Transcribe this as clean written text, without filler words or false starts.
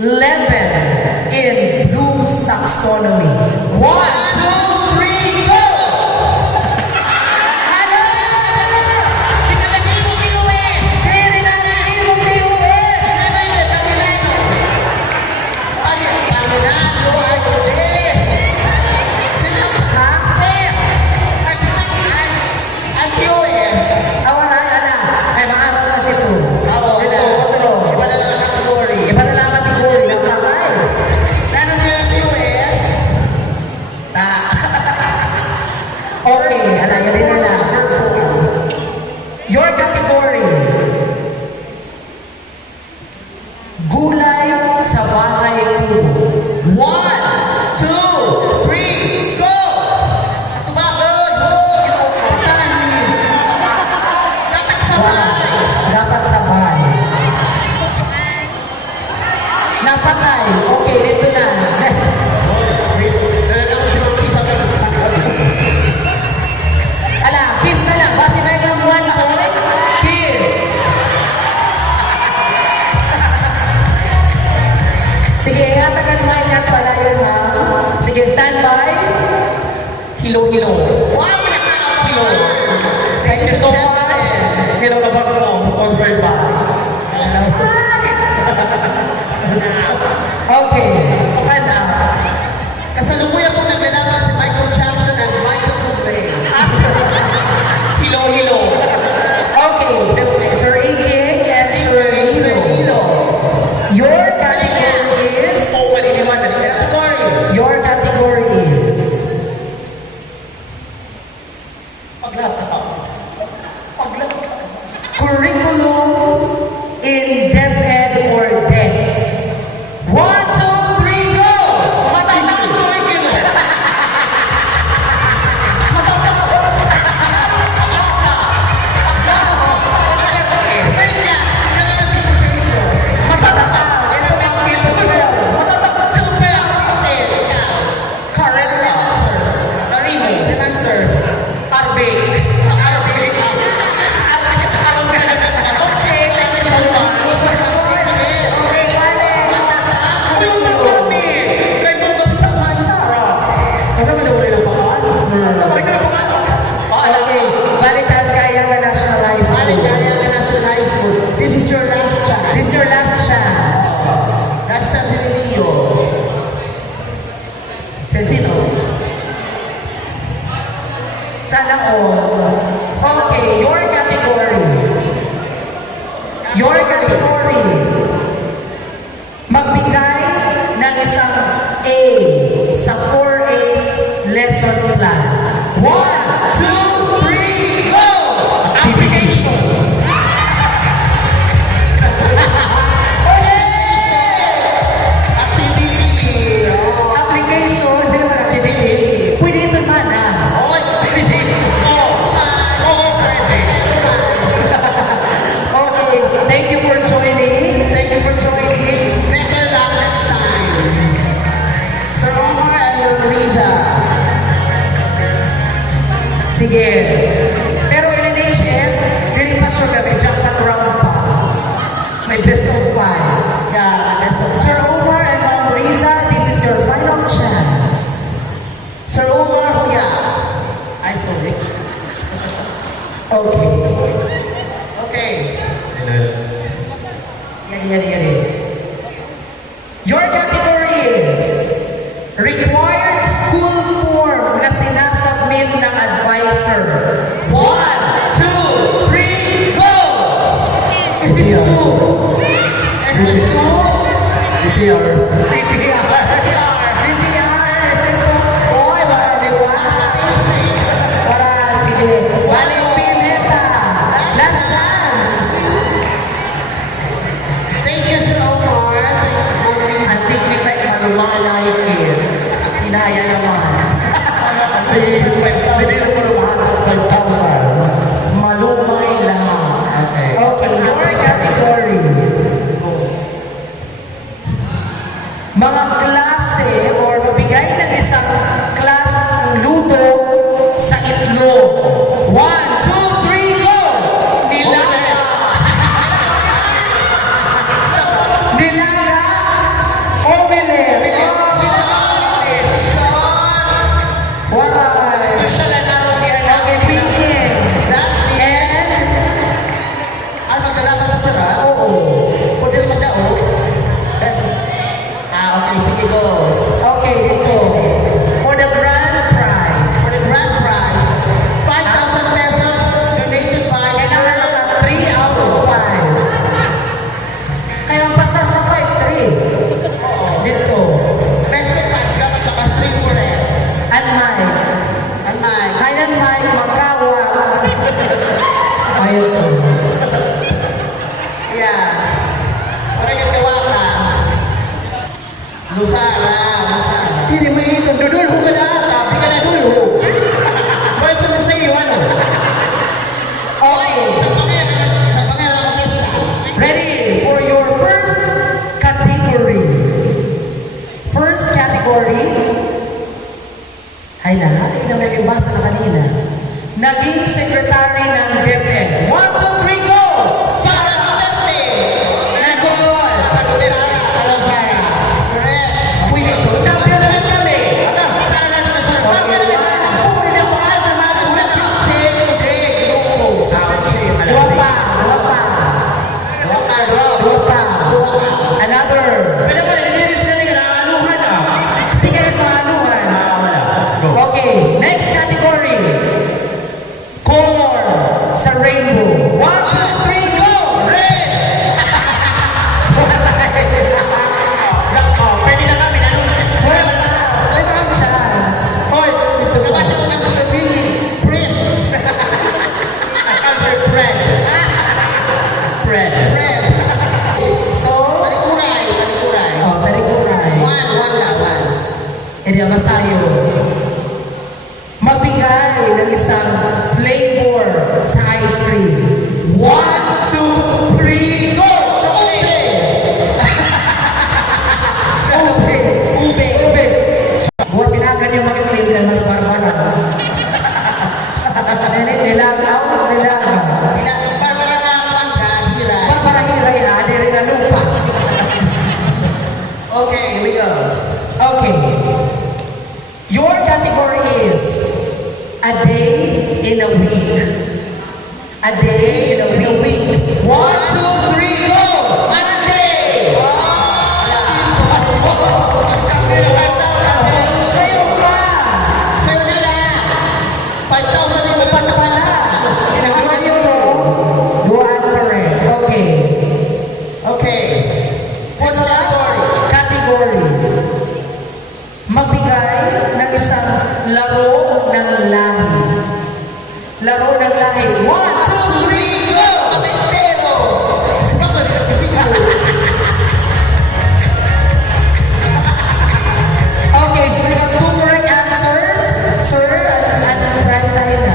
level in Bloom's taxonomy. 1, 2, 3, go! Ano? Hindi ka nag-ibog ni US! Hindi na nag-ibog ni US! Okay, alayan din nila. Your category. Gulay sa bahay kubo. 1, 2, 3, go! Tumakot! Dapat sabay. Dapat sabay. Napatay. Okay, dito na. Next. Ala, kiss na lang. Basi na yung one ako. Kiss. Sige, hatagan mo yan pala yun ha. Sige, stand by. Hilo-hilo. Wow, hilo. Thank you so much. Hilo ka ba mo? Sponsored ba? Okay. Okay na. Kasalukuyan po naglalaban si Michael Jackson and Michael Bublé. Hilo-hilo. Okay. Sir Iggy and Sir Hilo. Your category is... Your category is... Curriculum in DepEd or DEX. 1, 2, 3, go! Matanda ang curriculum. This is your last chance. This is your last chance. Last chance ni Leo. Sino? Sana all. Okay, your category. Your category. Magbigay ng isang A sa 4A's lesson plan. 1, 2, 3, go! Application. Thank you for joining. Thank you for joining. Better luck next time. Sir Omar and Riza. Sige. Pero ilan HS, dili pa siya gabi, jackpot round pa. May best of 5. Yeah, best of 5. Sir Omar and Ma'am Riza, this is your final chance. Sir Omar, Huya. Ay, sorry. Okay. Okay. Yari. Your category is required school form na sinasubmit ng advisor. 1, 2, 3, go! ST2. ST2? DTR. Oy, wala di ba? Wala, sige. Waling pineta. Last chance. Thank you so much. I think we might malumalay it. Hinaya naman. Sige naman naman 5,000. Malumay lahat. Okay, your category. Mga klase or mabigay ng isang class luto sa itlog. 1, 2, 3, go! Nilaga. Lusara. Hindi mo ito. Dudulho ka na ata. Hindi ka na dulho. What's on sa iyo, ano? Okay. Sa pangalang testa. Ready for your first category. First category. Ay na may basa na kanina. Naging secretary ng DepEd. 1, 2, 3, go! Sara Duterte. Nagol! Hello, Sara. Correct. Pwede ko. Champion naman kami. Sara Duterte. Bakit naman ako rin ang pangalan sa mga Championship. Hindi. Grupo. Championship. Dua pa. Another. Pwede mo, hindi sila nila nakaaluhan ah. Hindi ka rin maanuhan. Wala. Go. Okay, next category. Color sa rainbow. 1, 2, 3, go! Red. Pwede na kami. Wala na. May mga chance. Hoy, kabati ko nga sa winning. Bread. Answer bread. Bread. So, Talikuray. very good, right? One. Hindi ang masayo. Magbigay ng isang flavor sa ice cream. 1, 2, 3, go! Ube. Buwa sinagan yung mag-claim ng mga barbara. Nilagaw. Barbara nga ang kahiran. Barbara hiray ha, di rin na lupas. Okay, here we go. Okay. Your category is a day in a week. A day in a week. 1, 2, 3, go! Monday! Sa'yo pa! Sa'yo nila. 5,000 yung Upat pa na. Ginagawa niyo mo. Duan pa rin. Okay. Okay. For the last category, magbigay ng isang laro ng lahi. Laro ng lahi. 1, 2, 3, go! Patentero. Bakit ka si Pico? Okay, so we got 2 correct answers. Sir, at prize ay na.